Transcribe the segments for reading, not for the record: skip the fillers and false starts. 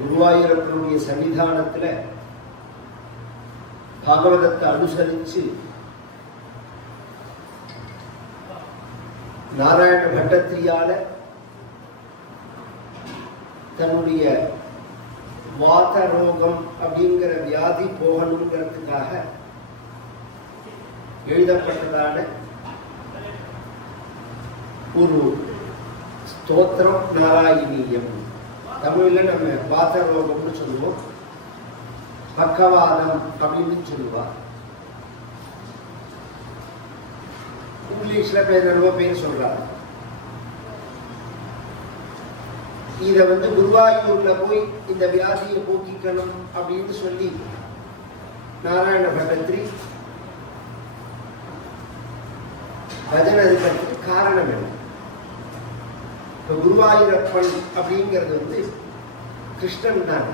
குருவாயூரப்பனுடைய சன்னிதானத்துல பாகவதத்தை அனுசரிச்சு நாராயண பட்டத்திரியால தன்னுடைய வாத ரோகம் அப்படிங்கிற வியாதி போகணுங்கிறதுக்காக எழுதப்பட்டதான ஒரு ஸ்தோத்திரம் நாராயணீயம். தமிழ்ல நம்ம வாத ரோகம்னு சொல்லுவோம், பக்கவாதம் அப்படின்னு சொல்லுவார். இங்கிலீஷ்ல நிறைய பேர் சொல்றாங்க. இத குருவாயூர்ல போய் இந்த வியாதியை போக்கிக்கணும் அப்படின்னு சொல்லி நாராயண பட்டத்திரி பஜனை இருக்கிறதுக்கு காரணம் என்ன? இப்ப குருவாயூரப்பன் அப்படிங்கிறது கிருஷ்ணன் தான்.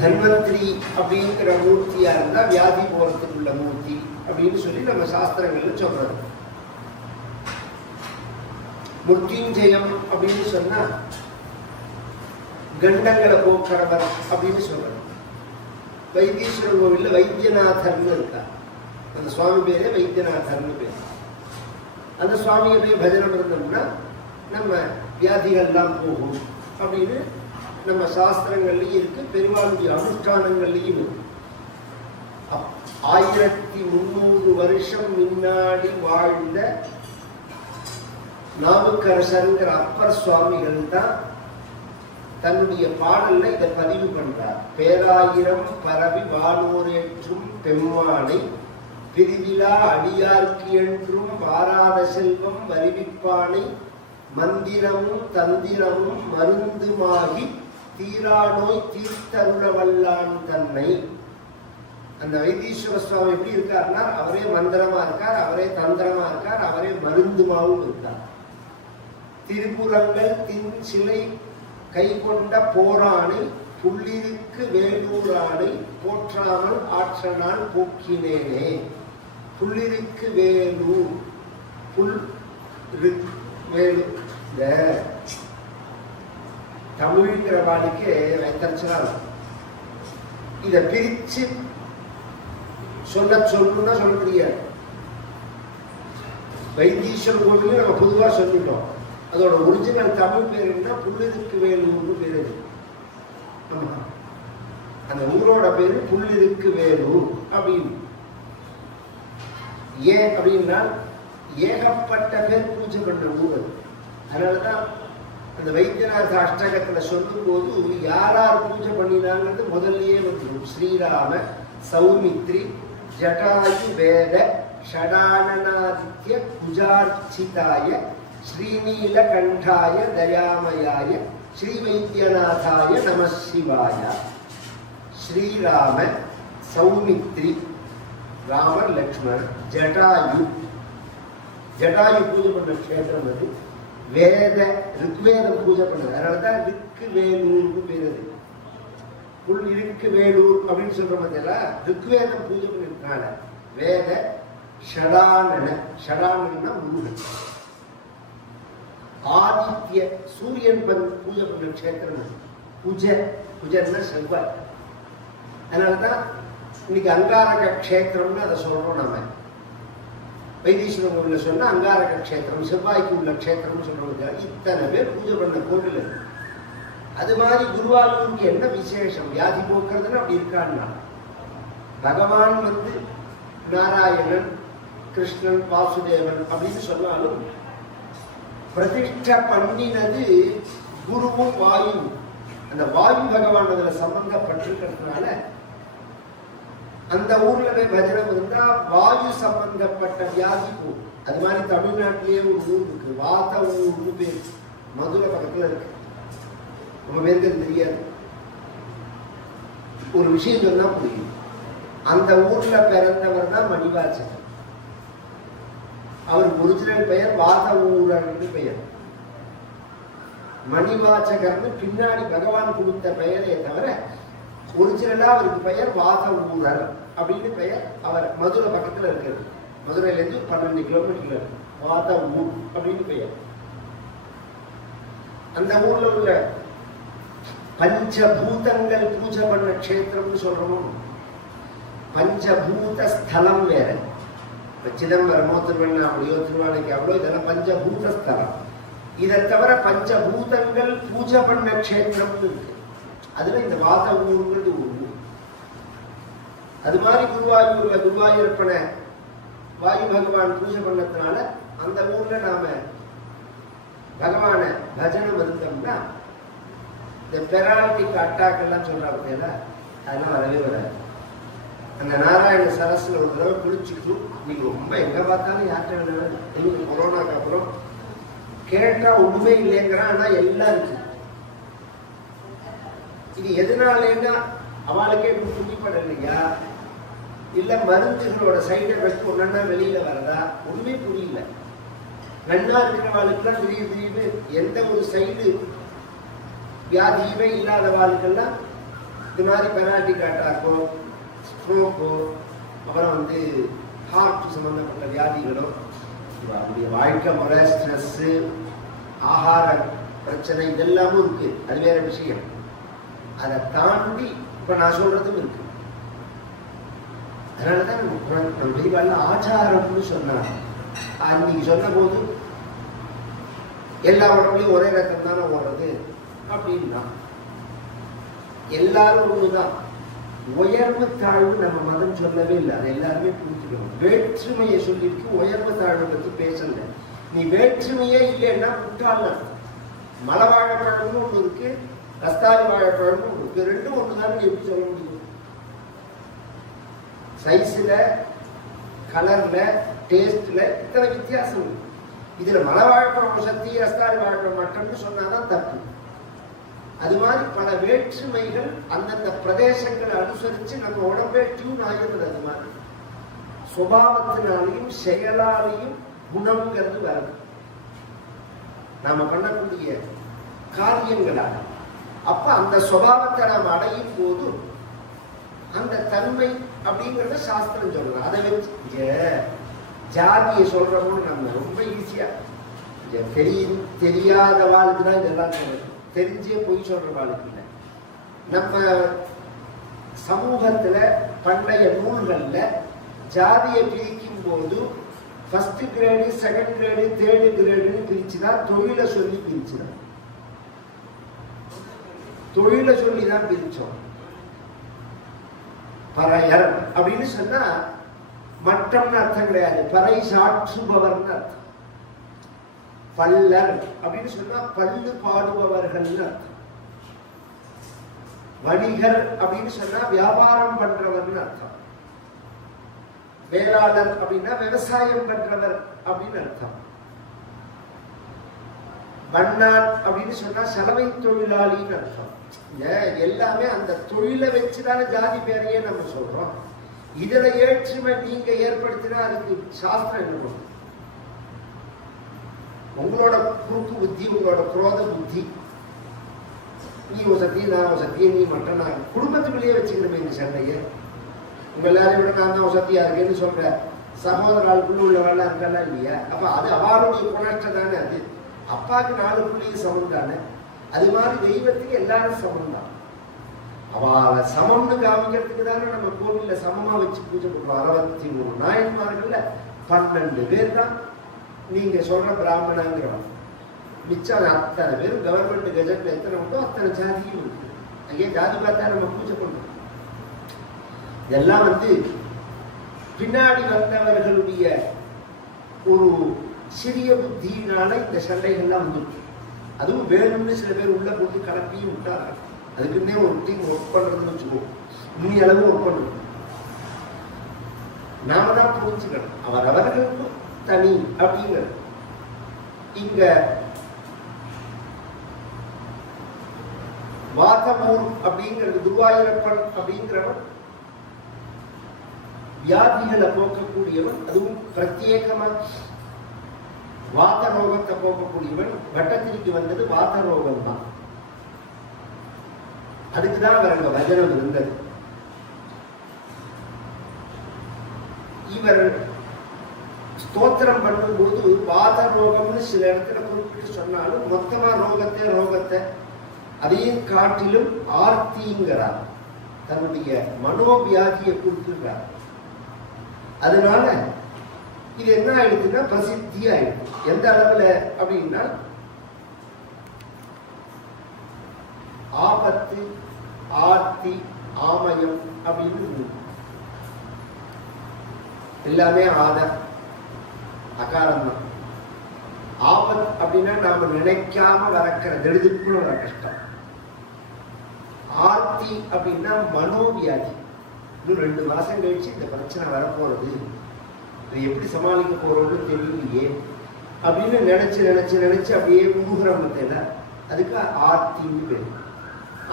தன்வந்திரி அப்படிங்கிற மூர்த்தியா இருந்தா வியாதி போறதுக்குள்ள மூர்த்தி அப்படின்னு சொல்லி நம்ம சாஸ்திரங்கள்ல சொல்றோம். மிருத்யுஞ்சயம் அப்படின்னு சொன்னா கண்டங்களை போக்குறவர் அப்படின்னு சொல்றோம். வைத்தீஸ்வரர் கோவில்ல வைத்தியநாதர்னு இருக்கா, அந்த சுவாமி பேரே வைத்தியநாதர்னு பேர். அந்த சுவாமியை போய் பஜனை இருந்தோம்னா நம்ம வியாதிகள்லாம் போகும் அப்படின்னு நம்ம சாஸ்திரங்கள்லயும் இருக்கு, பெருமாளுடைய அனுஷ்டானங்கள்லயும் இருக்கு. 1300 வருஷம் முன்னாடி வாழ்ந்த நாவுக்கரசருங்கிற அப்பர் சுவாமிகள் தான் தன்னுடைய பாடல்ல இதை பதிவு பண்றார். பேராயிரம் பரவி வானோரேற்றும் பெம்மானை பிரிவிழா அடியார்க்கு என்றும் வாராத செல்வம் வருவிப்பானை மந்திரமும் தந்திரமும் மருந்துமாகி தீரானோய் தீர்த்தருள வல்லான் தன்னை. அந்த வைத்தீஸ்வர சுவாமி எப்படி இருக்காருன்னா அவரே மந்திரமா இருக்கார், அவரே தந்திரமா இருக்கார், அவரே மருந்துமாவும் இருக்கார். திரிபுரங்கள் தின் சிலை கை கொண்ட போரானை புள்ளிருக்கு வேலூரானை போற்றாமல் ஆற்றனால் போக்கினேனே. புள்ளிருக்கு வேலூர், புல் வேலூர். இந்த தமிழ்ங்கிற வாடிக்கு வைத்தறிச்சலா இத பிரிச்சு சொல்லணும்னா சொல்ல தெரியாது. வைத்தீஸ்வரர் கோவிலும் நம்ம பொதுவா சொல்லிட்டோம். அதோட ஒரிஜினல் தமிழ் பேர் என்ன? புள்ளிருக்கு வேலூர்னு பேரு. ஆமா, அந்த ஊரோட பேரு புள்ளிருக்கு வேலூர் அப்படின்னு. ஏன் அப்படின்னா ஏகப்பட்ட பேர் பூஜை பண்ற ஊர் அது. அதனாலதான் அந்த வைத்தியநாத அஷ்டகத்துல சொல்லும் போது யாரார் பூஜை பண்ணினாங்கிறது முதல்லயே வந்துடும். ஸ்ரீராம சௌமித்ரி ஜட்டாயு வேத ஷடானனாதித்ய குஜார்ச்சிதாய ஸ்ரீநீல கண்டாய தயாமயாய ஸ்ரீ வைத்தியநாதாய நம சிவாய. ஸ்ரீராம சௌமித்ரி, ராமர் லக்ஷ்மண், ஜட்டாயு. ஜட்டாயு பூஜை பண்ண கஷேத்திரம் அது. வேத ரிக்வேதம் பூஜை பண்ணது. அதனாலதான் ரிக்கு வேலூர்னு பேரு. புல் இருக்கு வேலூர் அப்படின்னு சொல்ற மாதிரில ரிக்வேதம் பூஜை பண்ணிருக்காங்க. வேத ஷடானன, ஷடானனா முருகன். ஆதித்ய சூரியன் பூஜை பண்ண கஷேத்திரம் பூஜை. பூஜைன்னா செவ்வாய். அதனாலதான் இன்னைக்கு அங்காரக கஷேத்திரம்னு அதை சொல்றோம். நம்ம வைத்தீஸ்வரர் கோவில்ல சொன்னா அங்காரக கஷேத்திரம், செவ்வாய்க்கு உள்ள கஷேத்திரம் சொல்றோம். இத்தனை பேர் பூஜை பண்ண கோவில். அது மாதிரி குருவாயூருக்கு என்ன விசேஷம்? வியாதி போக்குறதுன்னு அப்படி இருக்கான்னா பகவான் நாராயணன், கிருஷ்ணன், வாசுதேவன் அப்படின்னு சொன்னாலும் பிரதிஷ்ட பண்ணினது குருவும் வாயு. அந்த வாயு பகவான் அதுல சம்பந்தப்பட்டிருக்கிறதுனால அந்த ஊர்ல போய் பஜனை இருந்தா வாயு சம்பந்தப்பட்ட வியாதி போகும். அது மாதிரி தமிழ்நாட்டிலேயே ஒரு ஊர் இருக்கு, வாத ஊர்னு பேர், மதுரை பக்கத்துல இருக்கு. ரொம்ப பேருக்கு தெரியாது. ஒரு விஷயம் சொன்னா புரியும். அந்த ஊர்ல பிறந்தவர் தான் மணிவாசகர். அவர் ஒரிஜினல் பெயர் வாத ஊரர்னு பெயர். மணிவாசகர்னு பின்னாடி பகவான் கொடுத்த பெயரே தவிர ஒரிஜினலா அவருக்கு பெயர் வாத ஊரர் அப்படின்னு பெயர். அவர் மதுரை பக்கத்துல இருக்கிறது. மதுரையில இருந்து 12 கிலோமீட்டர்ல இருக்கு வாத ஊர் அப்படின்னு பெயர். அந்த ஊர்ல உள்ள பஞ்சபூதங்கள் பூஜை பண்ண க்ஷேத்திரம்னு சொல்றோம். பஞ்சபூத ஸ்தலம் வேற. சிதம்பரமோ திருவண்ணாமலையோ திருவானைக்காவலோ இதெல்லாம் பஞ்சபூத ஸ்தலம். இதை தவிர பஞ்சபூதங்கள் பூஜை பண்ண க்ஷேத்திரம்னு இருக்கு. அதுல இந்த வாத ஊருங்கிறது ஒரு ஊர். அது மாதிரி குருவாயூர்ல குருவாயூரப்பனை வாயு பகவான் பூஜை பண்ணதுனால அந்த ஊர்ல நாம பகவான பஜனம் இருந்தோம்னா இந்த பெராலிட்டிக் அட்டாக் எல்லாம் சொல்றாங்க, அதெல்லாம் வரவே வராது. அந்த நாராயண சரஸ்ல ஒரு தடவை குளிச்சுட்டு நீங்க ரொம்ப எங்க பார்த்தாலும் யார்கிட்ட கொரோனாக்கு அப்புறம் கேட்டா உண்மை இல்லைங்கிறான். ஆனா எல்லாம் இருக்கு. இது எதனாலேன்னா அவளுக்கே புரிப்படலையா, இல்ல மருந்துகளோட சைடு எஃபெக்ட் ஒன்னா வெளியில வரதா, உண்மை புரியல. நன்னா இருக்கிறவாளுக்கெல்லாம் திடீர்னு எந்த ஒரு சைடு வியாதியுமே இல்லாதவாளுக்கெல்லாம் இது மாதிரி பெனால்டிக் அட்டாக்கோ ஸ்ட்ரோக்கோ அப்புறம் ஹார்ட் சம்பந்தப்பட்ட வியாதிகளோ அவருடைய வாழ்க்கை முறை, ஸ்ட்ரெஸ்ஸு, ஆகார பிரச்சனை இதெல்லாமும் இருக்கு. அது வேற விஷயம். அதை தாண்டி இப்ப நான் சொல்றதும் இருக்கு. அதனாலதான் நம்ம பெரியவாள் ஆச்சாரம்னு சொன்னார். அன்னைக்கு சொன்ன போது எல்லா உடம்புலையும் ஒரே ரத்தம் தானே ஓடுறது அப்படின்னா எல்லாரும் ஒண்ணுதான். உயர்வு தாழ்வு நம்ம மதம் சொல்லவே இல்லை. அதை எல்லாருமே புரிஞ்சுக்கணும். வேற்றுமையை சொல்லிருக்கு, உயர்வு தாழ்வு பத்தி பேசல. நீ வேற்றுமையே இல்லைன்னா முட்டாள். மலை வாழைப்பழமும் ஒண்ணு இருக்கு, கஸ்தாரி வாழைப்பழமும் ஒண்ணு இருக்கு. ரெண்டும் ஒண்ணுதான் எப்படி சொல்ல முடியும்? சைஸ்ல, கலர்ல, டேஸ்ட்ல இத்தனை வித்தியாசம் இருக்கு. இதுல மலை வாழைப்பழம் சக்தி, கஸ்தாரி வாழைப்பழம் மட்டும்னு சொன்னாதான் தப்பு. அது மாதிரி பல வேற்றுமைகள் அந்தந்த பிரதேசங்களை அனுசரிச்சு நம்ம உடம்பே டியூன் ஆகிறது. அது மாதிரி சுபாவத்தினாலையும் செயலாலையும் குணம்ங்கிறது வருது. நாம பண்ணக்கூடிய காரியங்களாக. அப்ப அந்த சுபாவத்தை நாம் அடையும் போது அந்த தன்மை அப்படிங்கிறத சாஸ்திரம் சொல்லலாம். அதை வச்சு ஜாதியை சொல்றோம்னு நம்ம ரொம்ப ஈஸியா தெரியாத வாழ்க்கை தான் இதெல்லாம் சொல்லணும். தெரிஞ்சே பொய் சொல்ற வாழ்க்கை இல்லை. நம்ம சமூகத்துல பண்டைய நூல்கள்ல ஜாதியை பிரிக்கும் போது first grade, second grade, third கிரேடுன்னு பிரிச்சுதான் தொழிலை சொல்லி பிரிச்சுதான். தொழிலை சொல்லிதான் பிரிச்சோம். பறையர் அப்படின்னு சொன்னா மற்றம்னு அர்த்தம் கிடையாது, பறை சாற்றுபவர்னு அர்த்தம். பல்லர் அப்படின்னு சொன்னா பல்லு பாடுபவர்கள்னு அர்த்தம். வணிகர் அப்படின்னு சொன்னா வியாபாரம் பண்றவர்னு அர்த்தம். வேளாளர் அப்படின்னா விவசாயம் பண்றவர் அப்படின்னு அர்த்தம். வண்ணார் அப்படின்னு சொன்னா சலவை தொழிலாளின்னு அர்த்தம். எல்லாமே அந்த தொழிலை வச்சுதான ஜாதி பேரையே நம்ம சொல்றோம். இதுல ஏற்றுமை நீங்க ஏற்படுத்தினா அதுக்கு சாஸ்திரம் என்ன பண்ணும்? உங்களோட குறுக்கு புத்தி, உங்களோட குரோத புத்தி, நீ ஒரு சத்தியம் நான் ஒரு சத்தியம், நீ மட்டும் நான் குடும்பத்துக்குள்ளேயே வச்சுக்கணுமே இந்த சண்டையை. உங்க எல்லாரையும் விட நான் தான் ஒரு சத்தியா இருக்கேன்னு சொல்ற சகோதராளுக்குள்ள உள்ளவெல்லாம் இருக்கலாம் இல்லையா? அப்ப அது அவருடைய குணாட்ச தானே. அது அப்பாவுக்கு 4 புள்ளியும் சமம் தானே. அது மாதிரி தெய்வத்துக்கு எல்லாரும் சமம் தான். அவளை சமம்னு காமிக்கிறதுக்கு தானே நம்ம கோவில்ல சமமா வச்சு பூஜை பண்ணுவோம். 63 நாயன்மார்கள்ல 12 பேர் தான் நீங்க சொல்ற பிராமணங்கிறவன். மிச்சம் அத்தனை பேரும் கவர்மெண்ட் கெஜெட்ல எத்தனை உண்டோ அத்தனை ஜாதியும் இருக்கு. அங்கே ஜாதி பார்த்தா நம்ம பூஜை பண்றோம். இதெல்லாம் பின்னாடி வந்தவர்களுடைய ஒரு சிறிய புத்தியினால இந்த சண்டைகள்லாம் வந்துருக்கு. அதுவும் வேணும்னு சில பேர் உள்ள போட்டு கலப்பியும் விட்டாங்க. அதுக்குன்னே ஒரு டீம் ஒர்க் பண்றதுன்னு வச்சுக்கோம். இன்னி அளவு ஒர்க் பண்ணணும். நாம தான் புரிஞ்சுக்கணும். அவர்களுக்கும் தனி அப்படிங்கிறது. இங்க வாதமூர் அப்படிங்கிறது குருவாயூரப்பன் அப்படிங்கிறவன் வியாதிகளை போக்கக்கூடியவன். அதுவும் பிரத்யேகமா வாத ரோகத்தை போக்கக்கூடியவன். வட்டத்திற்கு வந்தது வாத ரோகம் தான். அதுக்குதான் அவரங்க வஜனம் இருந்தது. இவர் ஸ்தோத்திரம் பண்ணும்போது வாத ரோகம்னு சில இடத்துல குறிப்பிட்டு சொன்னாலும் மொத்தமா ரோகத்தை அதையும் காட்டிலும் ஆர்த்திங்கிறார், தன்னுடைய மனோவியாதியை கொடுத்துறார். அதனால இது என்ன ஆயிடுச்சுன்னா பிரசித்தி ஆயிடுச்சு. எந்த அளவுல அப்படின்னா ஆபத்து, ஆர்த்தி, ஆமயம் அப்படின்னு எல்லாமே அகாரம் தான். ஆபத் அப்படின்னா நாம நினைக்காம வளர்க்கிற திடுதிப்புன்னு வர கஷ்டம். ஆர்த்தி அப்படின்னா மனோவியாதி, இன்னும் 2 மாசம் கழிச்சு இந்த பிரச்சனை வரப்போறது, இதை எப்படி சமாளிக்க போறோம்னு தெரியலையே அப்படின்னு நினைச்சு நினைச்சு நினைச்சு அப்படியே ஊகுறோம். அதுக்கு ஆர்த்தின்னு பேரு.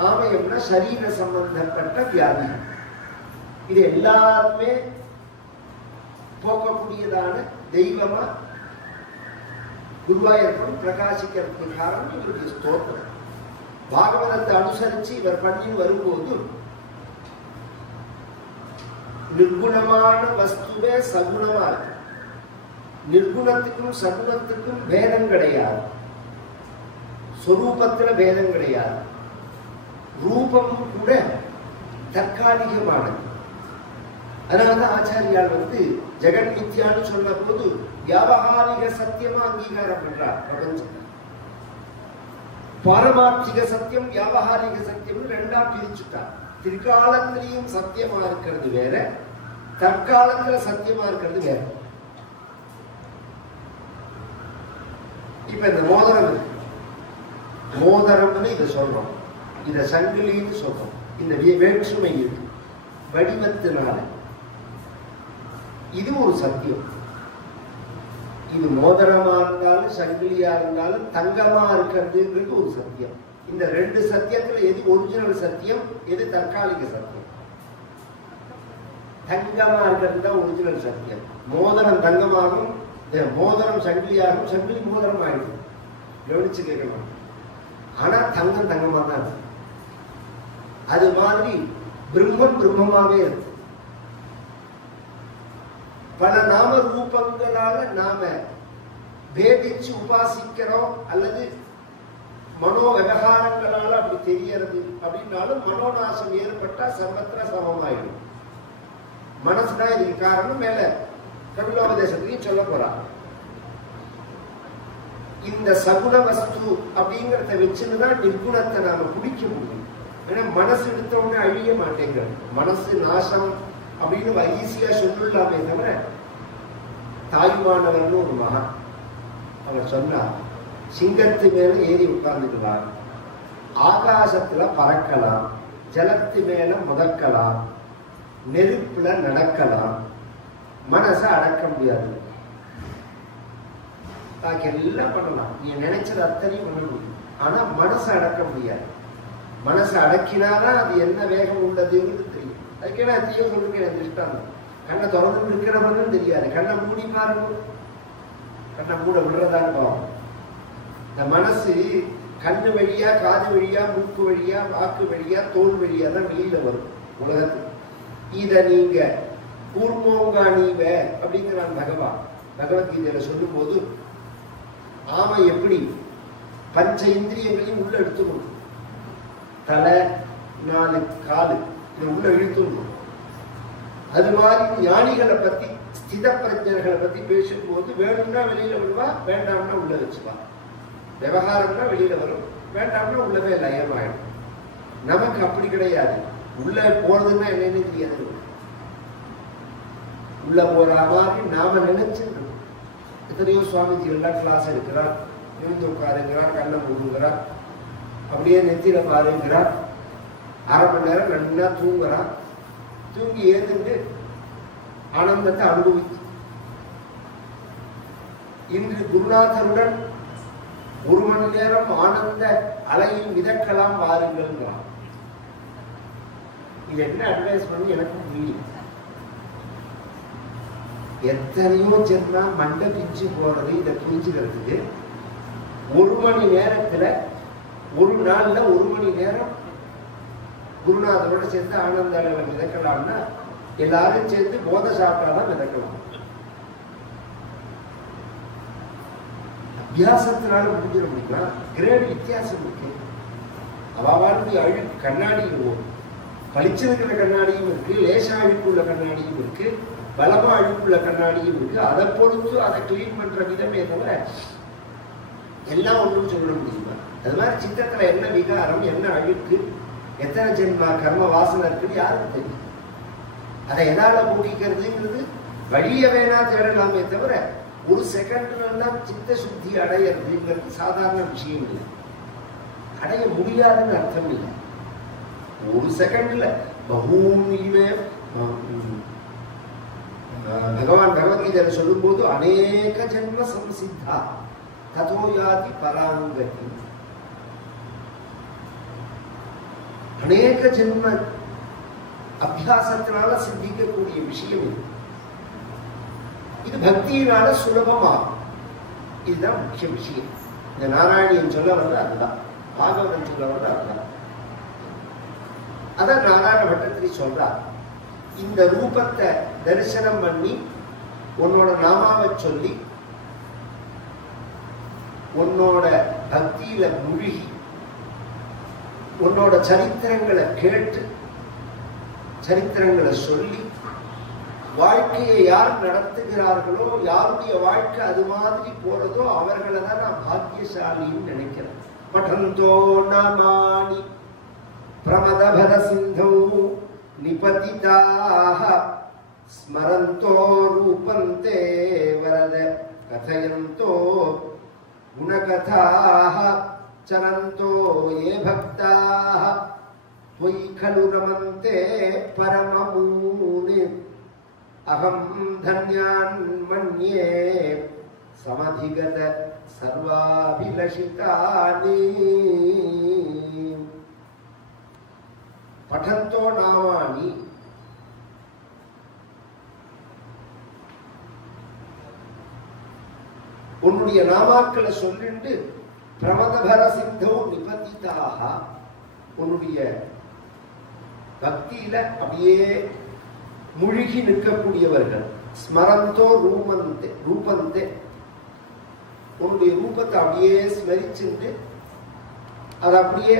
ஆமயம்னா சரீர சம்பந்தப்பட்ட வியாதி. இது எல்லாருமே போக்கக்கூடியதான தெய்வமா குருவாயூரப்பன் பிரகாசிக்கிறதுக்கு காரணம் இவருடைய ஸ்தோத்திரம். பாகவதத்தை அனுசரிச்சு இவர் பண்ணி வரும்போது நிர்குணமான வஸ்துவே சகுணமா இருக்கு. நிர்குணத்துக்கும் சகுணத்துக்கும் பேதம் கிடையாது, சொரூபத்துல பேதம் கிடையாது. ரூபமும் கூட தற்காலிகமானது. அதனாலதான் ஆச்சாரியால் ஜெகன் மித்யான்னு சொன்ன போது வியாபகாரிக சத்தியமா அங்கீகாரம் பண்றார். பிரபஞ்சம் பாரமார்த்திக சத்தியம், வியாபகாரிக சத்தியம் 2ஆ பிரிச்சுட்டார். திரிகாலத்திலையும் சத்தியமா இருக்கிறது வேற, தற்காலத்துல சத்தியமா இருக்கிறது வேற. இப்ப இந்த மோதிரம் இருக்கு, மோதிரம்னு இதை சொல்றோம், இத சங்கிலின்னு சொல்றோம். இந்த வேற்றுமை இருக்கு வடிவத்தினால. இது ஒரு சத்தியம். இது மோதிரமா இருந்தாலும் சங்கிலியா இருந்தாலும் தங்கமா இருக்கிறதுன்றது ஒரு சத்தியம். இந்த 2 சத்தியத்துல எது ஒரிஜினல் சத்தியம், எது தற்காலிக சத்தியம்? தங்கமா இருக்கிறது தான் ஒரிஜினல் சத்தியம். மோதிரம் தங்கமாகும், மோதிரம் சங்கிலியாகும், சங்கிலி மோதிரம் ஆயிடும். கவனிச்சு கேட்கணும். ஆனா தங்கம் தங்கமா தான் இருக்கு. அது மாதிரி பிரம்மம் பிரம்மமாவே இருக்கு. பல நாம ரூபங்களால நாம பேதிச்சு உபாசிக்கிறோம், அல்லது மனோ விவகாரங்களால அப்படி தெரியறது அப்படின்னாலும் மனோநாசம் ஏற்பட்டா சர்வத்திர சமமாயிடும். மனசுதான் இதுக்கு காரணம். மேல கபிலோபதேசத்தையும் சொல்ல போறாங்க. இந்த சகுண வஸ்து அப்படிங்கிறத வச்சுதான் நிர்குணத்தை நாம குடிக்க முடியும். ஏன்னா மனசு எடுத்தோடனே அழிய மாட்டேங்கிறது. மனசு நாசம் அப்படின்னு ஈஸியா சொல்லலாமே தவிர, தாய்மானவர்னு ஒரு மகன் அவர் சொன்னார், சிங்கத்து மேல ஏறி உட்கார்ந்துக்கலாம், ஆகாசத்துல பறக்கலாம், ஜலத்து மேல முதக்கலாம், நெருப்புல நடக்கலாம், மனசை அடக்க முடியாது. பாக்கி எல்லாம் பண்ணலாம், நீ நினைச்சது அத்தனையும் பண்ண முடியும். ஆனா மனசை அடக்க முடியாது. மனசை அடக்கினாதான் அது என்ன வேகம் உள்ளதுன்னு தெரியும். அதுக்கு நான் தீய சொல்லுங்க, எனக்கு இஷ்டம். கண்ணை திறந்து இருக்கிறவங்களும் தெரியாது. கண்ணை மூடி பாருங்க, கண்ணை மூட விடுறதான்னு பாவம். இந்த மனசு கண்ணு வழியா, காது வழியா, மூக்கு வழியா, வாக்கு வழியா, தோல் வழியா தான் வெளியில வரும் உலகத்துக்கு. இத நீங்க கூர்மோங்காணீவ அப்படிங்கிறான் பகவான் பகவத்கீதையில சொல்லும் போது. ஆமை எப்படி பஞ்ச இந்திரியங்களையும் உள்ள எடுத்துக்கணும், தலை 4 காலு இதை உள்ள இழுத்துக்கணும். அது மாதிரி ஞானிகளை பத்தி, ஸ்தித பிரஜர்களை பத்தி பேசும்போது வேணும்னா வெளியில வருவா, வேண்டாம்னா உள்ள வச்சுவா. விவகாரம்னா வெளியில வரும், வேண்டாம்னா உள்ளவே லயமாயிடும். நமக்கு அப்படி கிடையாது. உள்ள போறதுன்னா என்னன்னு தெரியாது. உள்ள போற மாதிரி நாம நினைச்சிருக்கோம். எத்தனையோ சுவாமிஜி எல்லாம் கிளாஸ் எடுக்கிறார், இருந்து உட்காருங்கிறார், கண்ணை மூடுங்கிறார், அப்படியே நெத்தியில பாருங்கிறார், 1/2 மணி நேரம் நல்லா தூங்குறார். தூங்கி ஏதுண்டு ஆனந்தத்தை அனுபவிச்சு. இன்று குருநாதருடன் 1 மணி நேரம் ஆனந்த அலையில் மிதக்கலாம் வாருங்கள். இது என்ன அட்வைஸ் பண்ணி எனக்கு புரியும். எத்தனையோ சொன்னா மண்டை பிஞ்சு போறது இதை புரிஞ்சுக்கிறதுக்கு. 1 மணி நேரத்துல, ஒரு நாள்ல 1 மணி நேரம் குருநாதரோட சேர்ந்து ஆனந்த அளவை மிதக்கலாம்னா எல்லாரும் சேர்ந்து போதை சாப்பிட்டாதான் மிதக்கலாம். அபியாசத்தினால முடிஞ்சிட முடியுமா? கிரேட் வித்தியாசம் இருக்கு. அவாவாருக்கு அழுக்கு கண்ணாடியும் ஓடும். பளிச்சிருக்கிற கண்ணாடியும் இருக்கு, லேசா அழுக்குள்ள கண்ணாடியும் இருக்கு, பலமா அழுக்குள்ள கண்ணாடியும் இருக்கு. அதை பொறுத்து அதை கிளீன் பண்ற விதமே தவிர எல்லாம் ஒன்றும் சொல்ல முடியுமா? அது மாதிரி சித்தத்துல என்ன விகாரம், என்ன அழுக்கு, எத்தனை ஜென்மா கர்ம வாசனை இருக்குன்னு யாருக்கு தெரியும்? அதை எதால போக்கிக்கிறதுங்கிறது வழிய வேணா தேடலாமே தவிர ஒரு செகண்ட்லாம் சித்த சுத்தி அடையிறதுங்கிறது சாதாரண விஷயம் இல்லை. அடைய முடியாதுன்னு அர்த்தம் இல்லை. ஒரு செகண்ட்ல பகூமியுமே பகவான் பகவத்கீதையில சொல்லும் போது அநேக ஜென்ம சம்சித்தா ததோயாதி பராங்கதி. அநேக ஜென்ம அபியாசத்தினால சித்திக்கக்கூடிய விஷயம் இது. இது பக்தியினால சுலபமாகும். இதுதான் முக்கிய விஷயம். இந்த நாராயணியன் சொல்ல வர்ற அதுதான், பாகவதன் சொல்ல வர்ற அதுதான். அதான் நாராயண பட்டத்திரி சொல்றார். இந்த ரூபத்தை தரிசனம் பண்ணி உன்னோட நாமாவை சொல்லி உன்னோட பக்தியில முழுகி உன்னோட சரித்திரங்களை கேட்டு சரித்திரங்களை சொல்லி வாழ்க்கையை யார் நடத்துகிறார்களோ, யாருடைய வாழ்க்கை அது மாதிரி போறதோ அவர்களை தான் நான் பாக்கியசாலின்னு நினைக்கிறேன். பட்டந்தோ நாமானி பிரமதபர சிந்தோ நிபதிதாக ஸ்மரந்தோ ரூபந்தே வரத கதயந்தோ குணகதாக சரந்தோ ஏ பக்தாக त्वयि खलु रमन्ते परममूनि अहं धन्यान् मन्ये समधिगत सर्वाभिलषितानि पठन्तो नामानि उन्नुடைய நாமாக்களை சொல்லிட்டு பிரமதபர சிந்தோ நிபதிதாக உன்னுடைய பக்தியில அப்படியே முழுகி நிற்கக்கூடியவர்கள். ஸ்மரந்தோ ரூபந்தே ரூபந்தே உன்னுடைய ரூபத்தை அப்படியே ஸ்மரிச்சுட்டு அது அப்படியே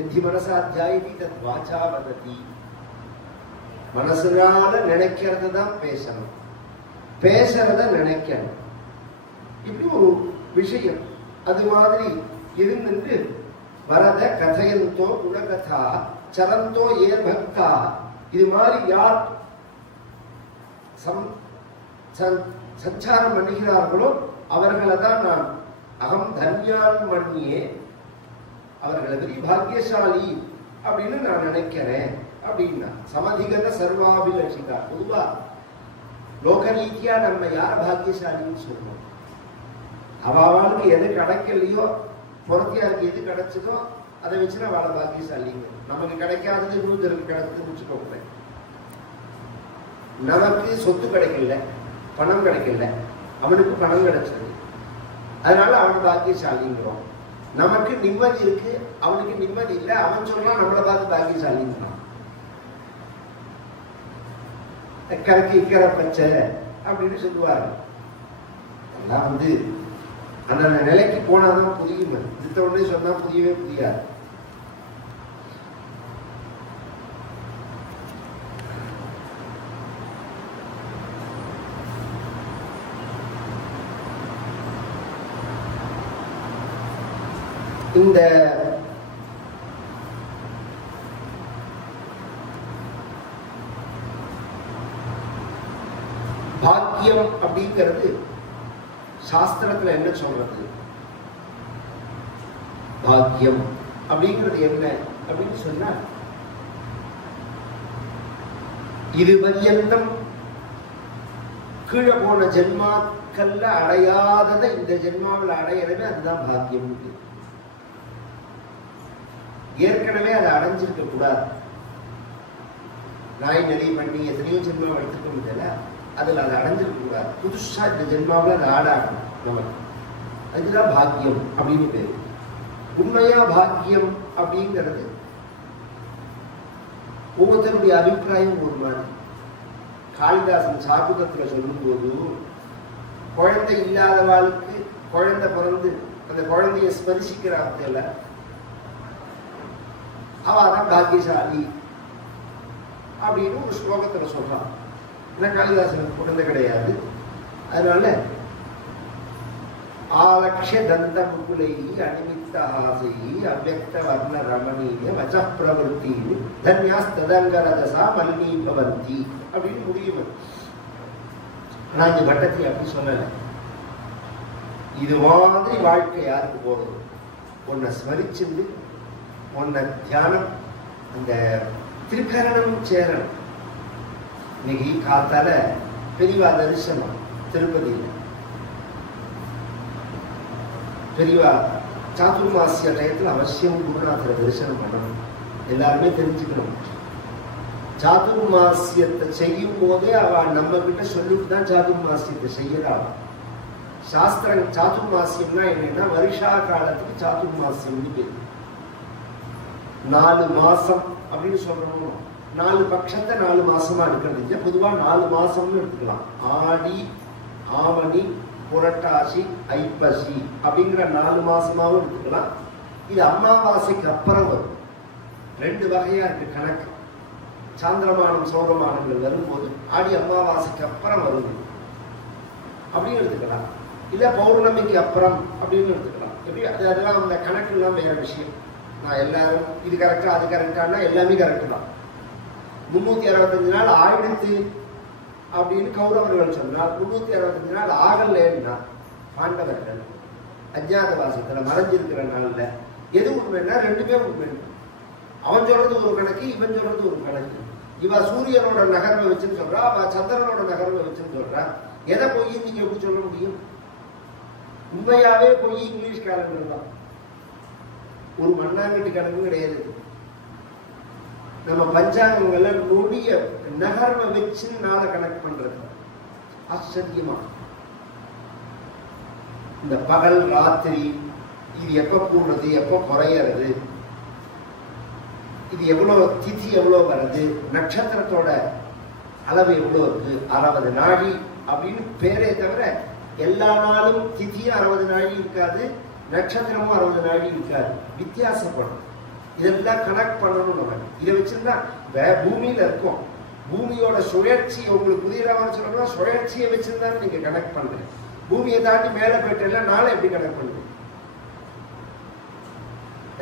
எந்தி மனசாத்தியாயி தத் வாச்சா வததி. மனசுனால நினைக்கிறது தான் பேசணும், பேசுறத நினைக்கணும். இப்படி ஒரு விஷயம் அது மாதிரி இருந்துட்டு வரத கதையந்தோ குணகதா சரந்தோ ஏ பக்தா. இது மாதிரி யார் சஞ்சாரம் பண்ணுகிறார்களோ அவர்களை தான் நான் அகம் தன்யான் மண்ணியே, அவர்களை பெரிய பாக்கியசாலி அப்படின்னு நான் நினைக்கிறேன் அப்படின்னா. சமதிகத சர்வாபிலஷிதா. பொதுவா லோக ரீதியா நம்ம யார பாக்கியசாலின்னு சொல்றோம்? அவளுக்கு எது கிடைக்கலையோ, பொறுத்தியாருக்கு எது கிடைச்சதோ அதை வச்சுன்னா வாழ பாக்கியசாலிங்க. நமக்கு கிடைக்காதது இன்னொருத்தருக்கு கிடைச்சது வச்சுக்கோங்க. நமக்கு சொத்து கிடைக்கல, பணம் கிடைக்கல, அவனுக்கு பணம் கிடைச்சது, அதனால அவன் பாக்கியசாலிங்கிறோம். நமக்கு நிம்மதி இருக்கு, அவனுக்கு நிம்மதி இல்லை, அவன் சொல்றான் நம்மளை பார்த்து பாக்கியசாலிங்கிறான். கரைக்கு இக்கரை பச்சை அப்படின்னு சொல்லுவாரு. எல்லாம் அந்த நிலைக்கு போனாதான் புரியும். இந்த உடனே சொன்னா புரியவே புரியாது. இந்த பாக்கியம் அப்படிங்கிறது சாஸ்திரத்துல என்ன சொல்றது? பாக்கியம் அப்படிங்கிறது என்ன அப்படின்னு சொன்னா, இது பரியந்தம் கீழே போன ஜென்மாக்கள்ல அடையாததை இந்த ஜென்மாவில் அடையறவே அதுதான் பாக்கியம். ஏற்கனவே அதை அடைஞ்சிருக்க கூடாது. நாய் நெறி பண்ணி எத்தனையோ ஜென்மாவை எடுத்துக்க முடியல, அதுல அதை அடைஞ்சிருக்க கூடாது. புதுசா இந்த ஜென்மாவில் அதை ஆடாகணும் நமக்கு. அதுதான் பாக்கியம் அப்படின்னு பேரு. உண்மையா பாக்கியம் அப்படிங்கிறது ஒவ்வொருத்தருடைய அபிப்பிராயம் ஒரு மாதிரி. காளிதாசன் சாகுதத்துல சொல்லும் போது, குழந்தை இல்லாதவாளுக்கு குழந்தை பிறந்து அந்த குழந்தைய ஸ்பரிசிக்கிற அர்த்தம், அவதான் பாக்கியசாலி அப்படின்னு ஒரு ஸ்லோகத்துல சொல்றான். ஏன்னா காளிதாசனுக்கு குழந்தை கிடையாது. அதனால ஆலக்ஷ தந்த முகுலை அனிமித்த ஆசை அவ்வக்த வர்ண ரமணீய வச்ச பிரவருத்தி தன்யாஸ்ததங்கரதசா மல்லிபவந்தி அப்படின்னு முடியும். ஆனா இந்த பட்டத்தை அப்படி சொல்லல. இது மாதிரி வாழ்க்கை யாருக்கு போறது? உன்னை ஸ்மரிச்சிருந்து உன்னை தியானம் அந்த திருக்கரணம் சேரணும். இன்னைக்கு காத்தால பெரியவா தரிசனம் திருப்பதியில். பெரியவா சாதுர்மாசிய டயத்தில் அவசியம் குருநாதரை தரிசனம் பண்ணணும். எல்லாருமே தெரிஞ்சுக்கணும். சாதுர்மாசியத்தை செய்யும் போதே அவ நம்ம கிட்ட சொல்லிட்டு தான் சாதுர்மாசியத்தை செய்யறா. சாஸ்திரம் சாதுர்மாசியம்னா என்னன்னா வருஷா காலத்துக்கு சாதுர்மாசியம் பேரு. 4 மாசம் அப்படின்னு சொல்றோம். 4 பட்சத்தை 4 மாசமா எடுக்கிறது. பொதுவா 4 மாசம்னு எடுத்துக்கலாம். ஆடி, ஆவணி, புரட்டாசி, ஐப்பசி அப்படிங்கிற 4 மாசமாவும் எடுத்துக்கலாம். இது அமாவாசைக்கு அப்புறம் வரும். 2 வகையா இருக்கு கணக்கு. சாந்திரமானம் சௌரமானங்கள் வரும்போது ஆடி அமாவாசைக்கு அப்புறம் வருது அப்படின்னு எடுத்துக்கலாம். இல்ல பௌர்ணமிக்கு அப்புறம் அப்படின்னு எடுத்துக்கலாம். எப்படி அதெல்லாம் அந்த கணக்கு எல்லாம் வேற விஷயம். நான் எல்லாரும் இது கரெக்டா அது கரெக்டானா எல்லாமே கரெக்டு தான். 365 நாள் ஆயிடுத்து அப்படின்னு கௌரவர்கள் சொன்னால் 365 நாள் ஆகலன்னா பாண்டவர்கள் அஜ்ஞாதவாசத்துல மறைஞ்சிருக்கிற நாள்ல எது உண்மைன்னா 2 பேர் உண்மை. அவன் சொல்றது ஒரு கணக்கு, இவன் சொல்றது ஒரு கணக்கு. இவ சூரியனோட நகர்வை வச்சுன்னு சொல்றா, அவ சந்திரனோட நகர்வை வச்சுன்னு சொல்றா. எதை போய் நீங்க எப்படி சொல்ல முடியும்? உண்மையாவே போய் இங்கிலீஷ் காலங்கள் தான். ஒரு மண்ணாங்கட்டி கணக்கு கிடையாது. நம்ம பஞ்சாங்கங்கள்ல நொடிய நகர்வை வச்சு நாளை கணக்கு பண்றது ஆச்சரியமா. இந்த பகல் ராத்திரி இது எப்ப கூடுறது எப்ப குறையறது, இது எவ்வளவு திதி எவ்வளவு வருது, நட்சத்திரத்தோட அளவு எவ்வளவு இருக்கு, 60 நாழி அப்படின்னு பேரே தவிர எல்லா நாளும் திதியும் 60 நாழி இருக்காது, நட்சத்திரமும் 60 நாழி இருக்காது, வித்தியாசப்படும். இதெல்லாம் கனெக்ட் பண்ணணும். நம்ம இதை வச்சிருந்தா பூமியில இருக்கும். பூமியோட சுழற்சி உங்களுக்கு புதியமான சொல்லணும்னா சுழற்சியை வச்சிருந்தா நீங்க கனெக்ட் பண்றீங்க. பூமியை தாண்டி மேல போயிட்டு நாளை எப்படி கனெக்ட் பண்ணுவீங்க?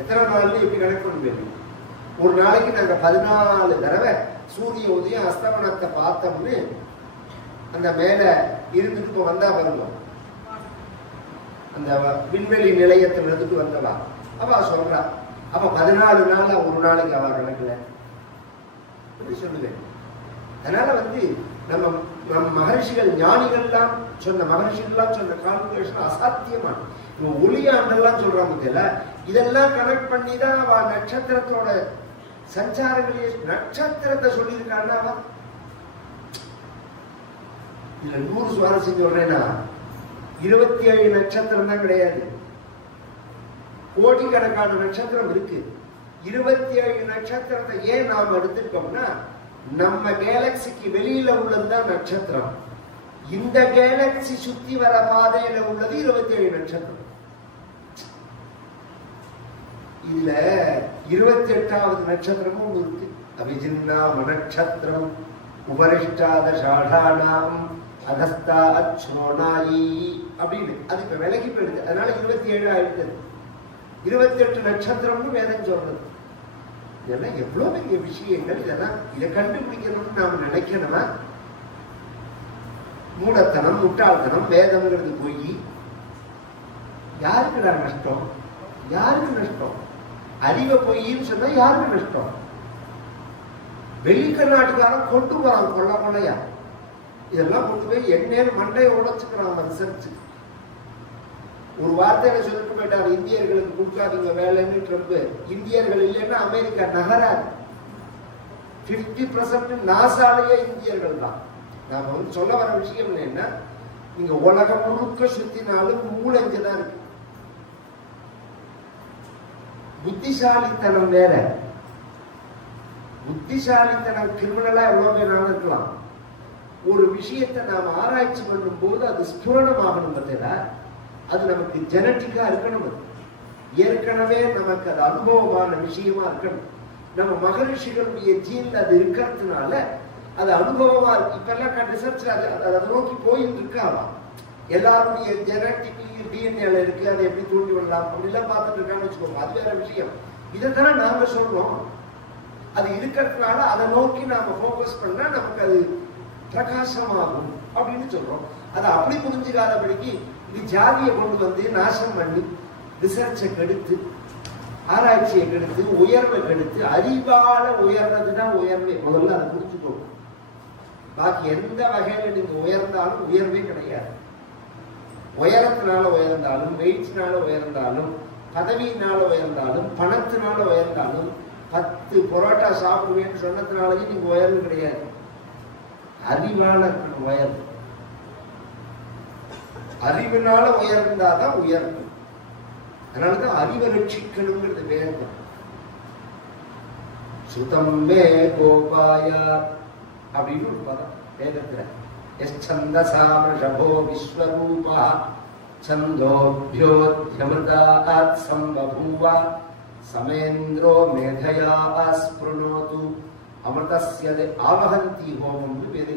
எத்தனை நாள்ல எப்படி கனெக்ட் பண்ணுவீங்க? ஒரு நாளைக்கு நாங்க 14 தடவை சூரிய உதயம் அஸ்தமனத்தை பார்த்தோம்னு அந்த மேல இருந்துட்டு வந்தா வருவோம். அந்த விண்வெளி நிலையத்தில் இருந்துட்டு வந்தவா அவ சொல்றா. அப்ப 14 நாள் ஒரு நாளைக்கு அவ கணக்குல சொல்லுவேன். அதனால நம்ம மகர்ஷிகள் ஞானிகள்லாம் சொன்ன மகர்ஷிகள்லாம் சொன்ன கால்குலேஷன் அசாத்தியமான ஒளியாண்டெல்லாம் சொல்றாங்க. இதெல்லாம் கனெக்ட் பண்ணி தான் அவ நட்சத்திரத்தோட சஞ்சாரங்களே நட்சத்திரத்தை சொல்லியிருக்காங்க. அவ இதுல 100 சுவாரஸ்யம் சொல்றேன்னா 27 நட்சத்திரம் தான் கிடையாது, கோடிக்கணக்கான நட்சத்திரம் இருக்கு. 27 நட்சத்திரத்தை ஏன் நாம் எடுத்துட்டோம்னா நம்ம கேலக்சிக்கு வெளியில உள்ளதுதான் நட்சத்திரம். இந்த கேலக்சி சுத்தி வர பாதையில உள்ளது 27 நட்சத்திரம். இதுல 28வது நட்சத்திரமும் இருக்கு. அபிஜின்னாம நட்சத்திரம் உபரிஷ்டாத ஷாடானாம் அகஸ்தா அச்ரோனாயி அப்படின்னு அது இப்ப விலகி போயிடுது. அதனால 27 ஆயிடுது. 28 நட்சத்திரம்னு வேதம் சொல்றது. இதெல்லாம் எவ்வளவு பெரிய விஷயங்கள். இதெல்லாம் இதை கண்டுபிடிக்கணும்னு நாம் நினைக்கணுமா? மூடத்தனம், முட்டாள்தனம், வேதம்ங்கிறது போய் யாருக்குடா நஷ்டம்? யாருக்கு நஷ்டம்? அறிவை பொய்ன்னு சொன்னா யாருக்கு நஷ்டம்? வெளிக்கநாட்டுக்காரன் கொண்டு போறான் கொள்ள கொள்ளையா. இதெல்லாம் கொண்டு போய் எண்ணேன்னு மண்டையை உடைச்சுக்கிறான் ரிசர்ச். ஒரு வார்த்தையில சொல்லிட்டு போயிட்டாரு, இந்தியர்களுக்கு கொடுக்காதீங்க வேலைன்னு ட்ரம்ப். இந்தியர்கள் இல்லைன்னா அமெரிக்கா நகராது. 50% நாசாலேயே இந்தியர்கள் தான். நாம சொல்ல வர விஷயம் என்னன்னா, நீங்க உலகம் முழுக்க சுத்தினாலும் மூளைங்கதான் இருக்கு. புத்திசாலித்தனம் வேற. புத்திசாலித்தனம் கிரிமினலா எவ்வளவு பேர் இருக்கலாம். ஒரு விஷயத்தை நாம் ஆராய்ச்சி பண்ணும் போது அது ஸ்புரணமாகணும். பார்த்தீங்களா, அது நமக்கு ஜெனட்டிக்கா இருக்கணும். அது ஏற்கனவே நமக்கு அது அனுபவமான விஷயமா இருக்கணும். நம்ம மகரிஷிகளுடைய ஜீன்ல அது இருக்கிறதுனால அது அனுபவமா இருக்கு. இப்ப எல்லாம் ரிசர்ச் அதை நோக்கி போயிட்டு இருக்காவா, எல்லாருடைய ஜெனட்டிக் டிஎன்ஏல இருக்கு, அதை எப்படி தூண்டி விடலாம் அப்படிலாம் பார்த்துட்டு இருக்கான்னு வச்சுக்கோங்க. அது வேற விஷயம். இதைத்தானே நாம சொல்றோம். அது இருக்கிறதுனால அதை நோக்கி நாம போக்கஸ் பண்ணா நமக்கு அது பிரகாசமாகும் அப்படின்னு சொல்றோம். அதை அப்படி புரிஞ்சுக்காதபடிக்கு இது ஜாதியை கொண்டு வந்து நாசம் பண்ணி ரிசர்ச்சை கெடுத்து ஆராய்ச்சியை கெடுத்து உயர்வை கெடுத்து அறிவால உயர்றதுதான் உயர்வே. முதல்ல அதை புரிஞ்சுக்கணும். பாக்கி எந்த வகையில நீங்க உயர்ந்தாலும் உயர்வே கிடையாது. உயரத்தினால உயர்ந்தாலும், வெயிட்னால உயர்ந்தாலும், பதவியினால உயர்ந்தாலும், பணத்தினால உயர்ந்தாலும், 10 பரோட்டா சாப்பிடுவேன்னு சொன்னதுனாலயும் நீங்க உயர்வு கிடையாது. அறிவால உயர்வு. அறிவினால உயர்ந்தாதான் உயர்வு. அதனாலதான் அறிவை ரட்சிக்கணுங்கிறது வேதம். சுதம்மே கோபாயா அப்படின்னு ஒரு பதம் வேதத்துல. எச்சந்தசாமஷபோ விஸ்வரூபா சந்தோபியோத்யமிருதாத் சம்பபூவா சமேந்திரோ மேதையா ஸ்பிருணோது அமிர்தஸ்ய ஆவஹந்தி ஹோமம்னு பேரு.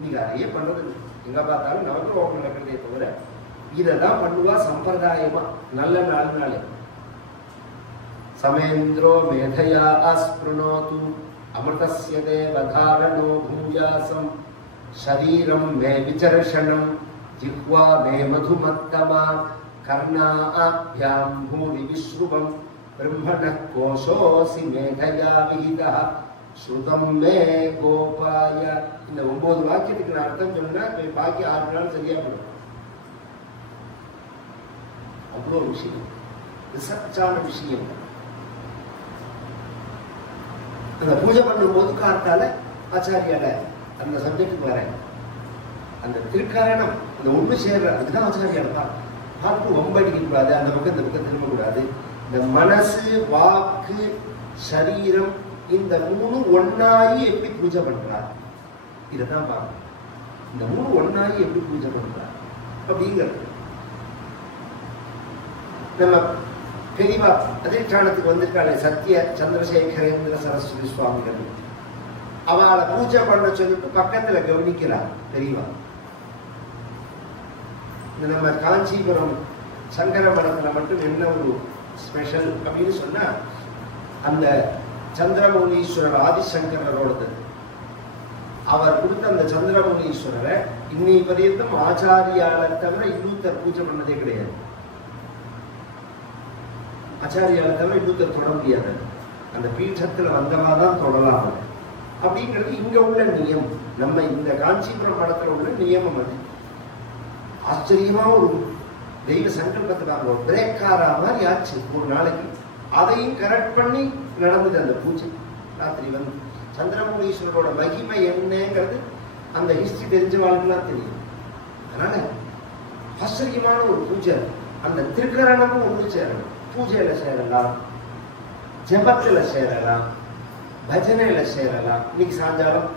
நீங்க நிறைய பண்றது எங்க பார்த்தாலும் நவகிர ஹோமம் நடக்கிறதே தவிர இதெல்லாம் பண்ணுவா சம்பிரதாயமா நல்ல நாள்னாலே. சமேந்திரோ மேதையா ஸ்பிருணோது அமிர்தஸ்ய தேவதாரணோ பூஜாசம் சரீரம் மே விசர்ஷணம் ஜிஹ்வா மே மதுமத்தமா கர்ணாபியாம் பூரி விஸ்ருவம் பிரம்மணः கோஷோசி மேதையா விஹிதः ஸ்ருதம் மே கோபாய. இந்த 9 வாக்கியத்துக்கு நான் அர்த்தம் சொன்னா பாக்கி 6 நாள் சரியா பண்ணும். அவ்வளோ விஷயம், ரிசர்ச்சான விஷயம். அந்த பூஜை பண்ணும்போது காத்தால ஆச்சாரியால அந்த சப்ஜெக்டுக்கு வரேன். அந்த திருக்காரணம் அந்த ஒண்ணு சேர்ற அதுதான் ஆச்சாரியால பார்த்து ஒம்படிக்க கூடாது, அந்த பக்கம் இந்த பக்கம் திரும்பக்கூடாது. இந்த மனசு வாக்கு சரீரம் இந்த 3 ஒன்னாயி எப்படி பூஜை பண்றார் இதைதான் பார்க்கணும். இந்த 3 ஒன்னாயி எப்படி பூஜை பண்றார் அப்படிங்கிறது. நம்ம பெரியவா அதிஷ்டானத்துக்கு வந்திருக்காளே சத்ய சந்திரசேகரேந்திர சரஸ்வதி சுவாமிகள், அவளை பூஜை பண்ண சொல்லிட்டு பக்கத்துல கவனிக்கிறார் பெரியவா. நம்ம காஞ்சிபுரம் சங்கர மடத்துல மட்டும் என்ன ஒரு ஸ்பெஷல் அப்படின்னு சொன்னா, அந்த சந்திரமௌலீஸ்வரர் ஆதிசங்கரோடது. அவர் கொடுத்த அந்த சந்திரமௌலீஸ்வரரை இன்னை பரியந்தம் ஆச்சாரியால தவிர இன்னொருத்தர் பூஜை பண்ணதே கிடையாது. ஆச்சாரியால தவிர இன்னொருத்தர் தொட முடியாது. அந்த பீഠத்துல வந்தவாதான் தொடலாம் அப்படிங்கிறது இங்க உள்ள நியமம். நம்ம இந்த காஞ்சிபுரம் மடத்துல உள்ள நியமம். அது ஆச்சரியமா ஒரு தெய்வ சங்கல்பத்துக்காக ஒரு பிரேக்காரா மாதிரி ஆச்சு ஒரு நாளைக்கு. அதையும் கரெக்ட் பண்ணி நடந்தது அந்த பூஜை. ராத்திரி வந்து சந்திரமௌலீஸ்வரரோட மகிமை என்னங்கிறது அந்த ஹிஸ்டரி தெரிஞ்சவாளுக்குலாம் தெரியும். அதனால ஆச்சரியமான ஒரு பூஜை. அந்த திருக்கரணமும் ஒன்று சேரணும். பூஜையில சேரலாம், ஜபத்துல சேரலாம், பஜனையில சேரலாம். இன்னைக்கு சாயங்காலம்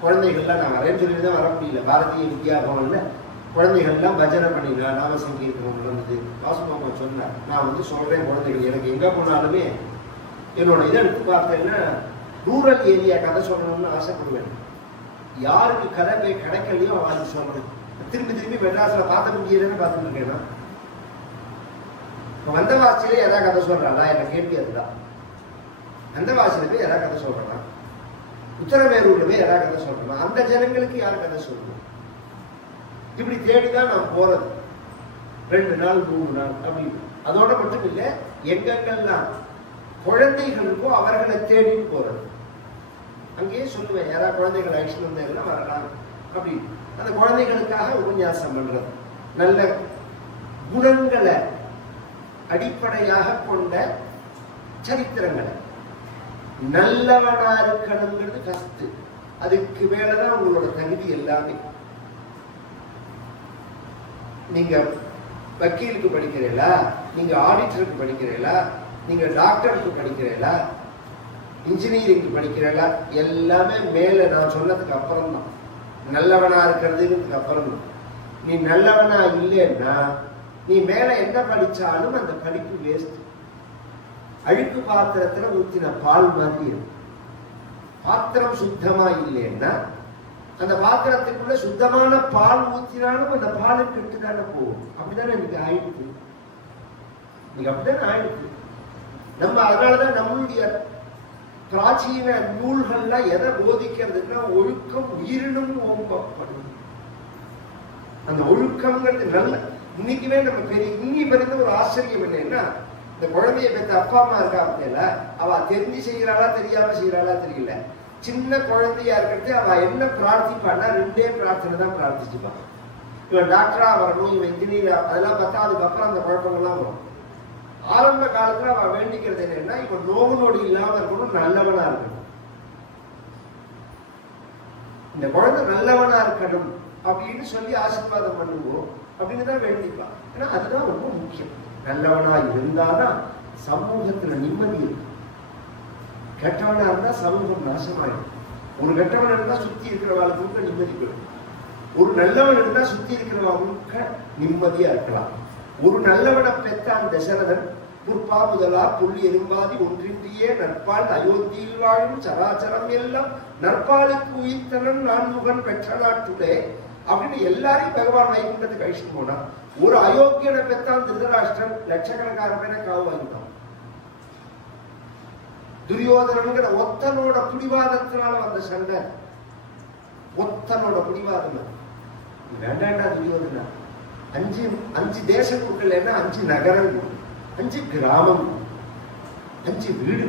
குழந்தைகள்லாம் நான் வரேன்னு சொல்லிட்டு தான் வர முடியல. பாரதிய வித்யாபவன்ல குழந்தைகள்லாம் பஜனை பண்ணினா நாம சங்கீர்த்தனம் நடந்தது. வாசுமாமா சொன்னார், நான் வந்து சொல்றேன் குழந்தைகள் எனக்கு எங்க போனாலுமே என்னோட இதை எடுத்து பார்த்தேன்னா ரூரல் ஏரியா கதை சொல்லணும்னு ஆசைப்படுவேன். யாருக்கு கதை போய் கிடைக்கலையோ அவருக்கு சொல்லணும். திரும்பி திரும்பி மெட்ராஸ்ல பார்த்த முடியலன்னு பார்த்துட்டு இருக்கேன். இப்போ வந்தவாசியில எதாவது கதை சொல்றாளா என்ன கேள்வி அதுதான். வந்தவாசியில போய் எதாவது கதை சொல்றான், உத்தரவேரூர்ல போய் எதாவது கதை சொல்றான், அந்த ஜனங்களுக்கு யார் கதை சொல்லணும்? இப்படி தேடிதான் நான் போறது. 2 நாள் 3 நாள் அப்படின்னு. அதோட மட்டும் இல்லை, எங்கெங்கெல்லாம் குழந்தைகளுக்கோ அவர்களை தேடிட்டு போறது. அங்கேயே சொல்லுவேன், யாராவது குழந்தைகள் ஆக்ஷன் வந்தாங்கன்னா வரலாம் அப்படின்னு. அந்த குழந்தைகளுக்காக உபன்யாசம் பண்றது, நல்ல குணங்களை அடிப்படையாக கொண்ட சரித்திரங்களை. நல்லவனா இருக்கணுங்கிறது ஃபர்ஸ்ட். அதுக்கு மேலதான் உங்களோட தகுதி எல்லாமே. நீங்க வக்கீலுக்கு படிக்கிறீங்களா, நீங்க ஆடிட்டருக்கு படிக்கிறீங்களா, நீங்க டாக்டருக்கு படிக்கிறீங்களா, இன்ஜினியரிங் படிக்கிறீங்களா, எல்லாமே மேல நான் சொன்னதுக்கு அப்புறம் தான். நல்லவனா இருக்கிறதுக்கு அப்புறம் தான். நீ நல்லவனா இல்லைன்னா நீ மேல என்ன படிச்சாலும் அந்த படிப்பு வேஸ்ட். அழுக்கு பாத்திரத்துல ஊத்தின பால் மாதிரி இருக்கும். பாத்திரம் சுத்தமா இல்லைன்னா அந்த பாத்திரத்துக்குள்ள சுத்தமான பால் ஊத்தினாலும் அந்த பாலை கெட்டுதானே போகும். அப்படிதானே இன்னைக்கு ஆயிடுச்சு. இன்னைக்கு அப்படித்தானே ஆயிடுச்சு. நம்ம அதனாலதான் நம்மளுடைய பிராச்சீன நூல்கள்லாம் எதை போதிக்கிறதுன்னா ஒழுக்கம் உயிரினும் ஓம்பப்படும். அந்த ஒழுக்கம்ங்கிறது நல்ல இன்னைக்குமே நம்ம பெரிய இன்னி பிறந்த ஒரு ஆச்சரியம் என்னன்னா, இந்த குழந்தைய பெற்ற அப்பா அம்மா இருக்காங்கல்ல, அவ தெரிஞ்சு செய்யறாளா தெரியாம செய்யறாளா தெரியல. சின்ன குழந்தையா இருக்கிறது அவ என்ன பிரார்த்திப்பான்னா 2 பிரார்த்தனை தான் பிரார்த்திச்சுப்பாங்க. இவன் டாக்டரா வரணும், இவன் இன்ஜினியர், அதெல்லாம் பார்த்தா அதுக்கப்புறம் அந்த குழப்பங்கள்லாம் வரும். ஆரம்ப காலத்துல அவ வேண்டிக்கிறது என்னன்னா, இவன் நோவு நொடி இல்லாம இருக்கணும், நல்லவனா இருக்கணும். இந்த குழந்தை நல்லவனா இருக்கணும் அப்படின்னு சொல்லி ஆசீர்வாதம் பண்ணுவோம் அப்படின்னு தான் வேண்டிப்பான். ஏன்னா அதுதான் ரொம்ப முக்கியம். நல்லவனா இருந்தாதான் சமூகத்துல நிம்மதி இருக்கு. கெட்டவனா இருந்தா சமூகம் நாசமாயிடும். ஒரு கெட்டவன் இருந்தா சுத்தி இருக்கிறவங்களுக்கு நிம்மதி போயிடும். ஒரு நல்லவன் இருந்தா சுத்தி இருக்கிறவங்களுக்கு நிம்மதியா இருக்கலாம். ஒரு நல்லவனை பெற்றான் தசரதன், புற்பா முதலா புள்ளி எறும்பாதி ஒன்றின்றியே நற்பால் அயோத்தியில் வாழும் சராச்சரம் எல்லாம் நற்பாலுக்கு உயிர்த்தனன் நான்முகன் பெற்ற நாட்டுடே அப்படின்னு எல்லாரையும் பகவான் வைகுண்டத்துக்கு அழிச்சுட்டு போனான். ஒரு அயோக்கியனை பெற்றான் திருதராஷ்டிரன், லட்சக்கணக்கான பேரை காவு வாங்கிட்டான். துரியோதனங்கிற ஒத்தனோட பிடிவாதத்தினால வந்த சண்டை, ஒத்தனோட பிடிவாதம். வேண்டாண்டா துரியோதனா, 5 தேசம் கொடுக்கலன்னா 5 நகரங்கள், 5 கிராமம், 5 வீடு,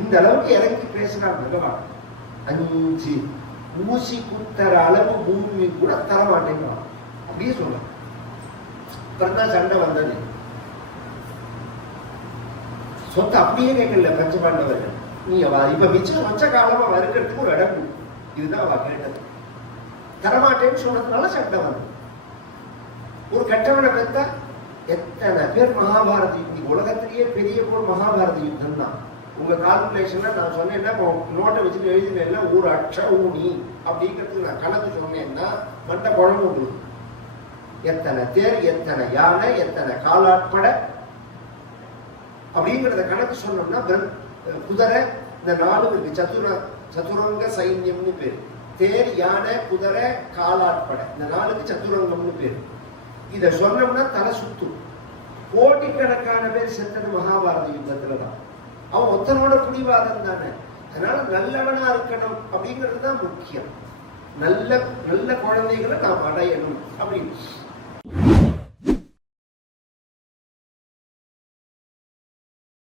இந்த அளவுக்கு இறங்கி பேசினார் பகவான். 5 ஊசி குத்தர அளவு பூமி கூட தர மாட்டேங்கிறான் அப்படியே சொல்ற. அப்புறம் சண்டை வந்தது. சொத்து அப்படியே கேட்கல பஞ்சபாண்டவர்கள். நீ இப்ப மிச்சம் வச்ச காலமா வருகிறதுக்கு ஒரு இடம், இதுதான் அவ கேட்டது. தரமாட்டேன்னு சொன்னதுனால சண்டை வந்தது. ஒரு கெட்டவனை பெற்றா எத்தனை பேர் மகாபாரத யுத்தம், உலகத்திலேயே பெரிய போர் மகாபாரத யுத்தம் தான். உங்க கால்குலேஷன்ல நான் சொன்னேன்னா நோட்டை வச்சுட்டு எழுதினேன்னா ஒரு அட்ச ஊனி அப்படிங்கிறதுக்கு நான் கணக்கு சொன்னேன்னா மண்ட குழம்பு உங்களுக்கு. எத்தனை தேர், எத்தனை யானை, எத்தனை காலாட்படை அப்படிங்கிறத கணக்கு சொன்னோம்னா குதிரை, இந்த 4 இருக்கு. சதுரங்க சைன்யம்னு பேரு. தேர், யானை, குதிரை, காலாட்படை, இந்த 4க்கு சதுரங்கம்னு பேரு. இத சொன்னோம்னா தலை சுத்தும். கோடிக்கணக்கான பேர் செத்தது மகாபாரத யுத்தத்துலதான். அவன் ஒத்தனோட பிடிவாதம் தானே. அதனால நல்லவனா இருக்கணும் அப்படிங்கிறது தான் முக்கியம். நல்ல நல்ல குழந்தைகளை நாம் அடையணும் அப்படின்னு